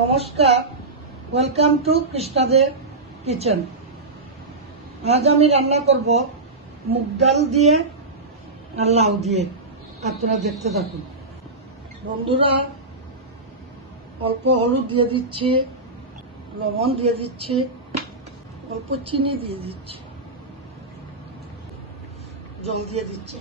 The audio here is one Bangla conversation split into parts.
নমস্কার, ওয়েলকাম টু কৃষ্ণাদের কিচেন। আজ আমি রান্না করব মুগ ডাল দিয়ে আর লাউ দিয়ে। আপনারা দেখতে থাকুন। বন্ধুরা, অল্প হলুদ দিয়ে দিচ্ছি, লবণ দিয়ে দিচ্ছি, অল্প চিনি দিয়ে দিচ্ছি, জল দিয়ে দিচ্ছি।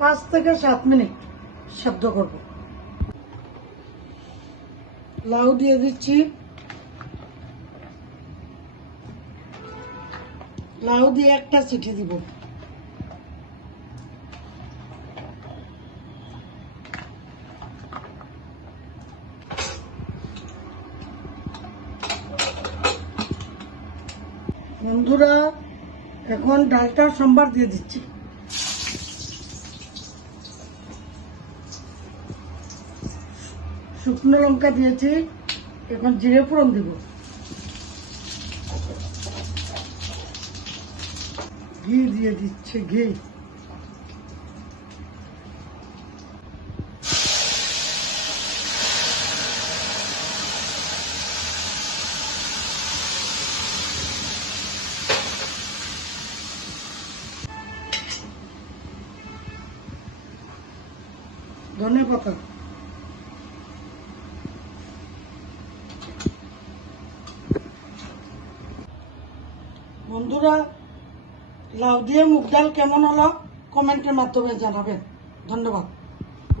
পাঁচ থেকে 7 মিনিট সেদ্ধ করব। লাউ দিয়ে দিচ্ছি, লাউ দিয়ে একটা চিঠি দিব। বন্ধুরা, এখন ডালটা সম্বার দিয়ে দিচ্ছি। শুকনো লঙ্কা দিয়েছি, এখন জিরে ফোড়ন দিব। ঘি দিয়ে দিচ্ছে, ঘি। ধনে পাতা, বন্ধুরা, লাউ দিয়ে মুগ ডাল কেমন হলো কমেন্টের মাধ্যমে জানাবেন। ধন্যবাদ।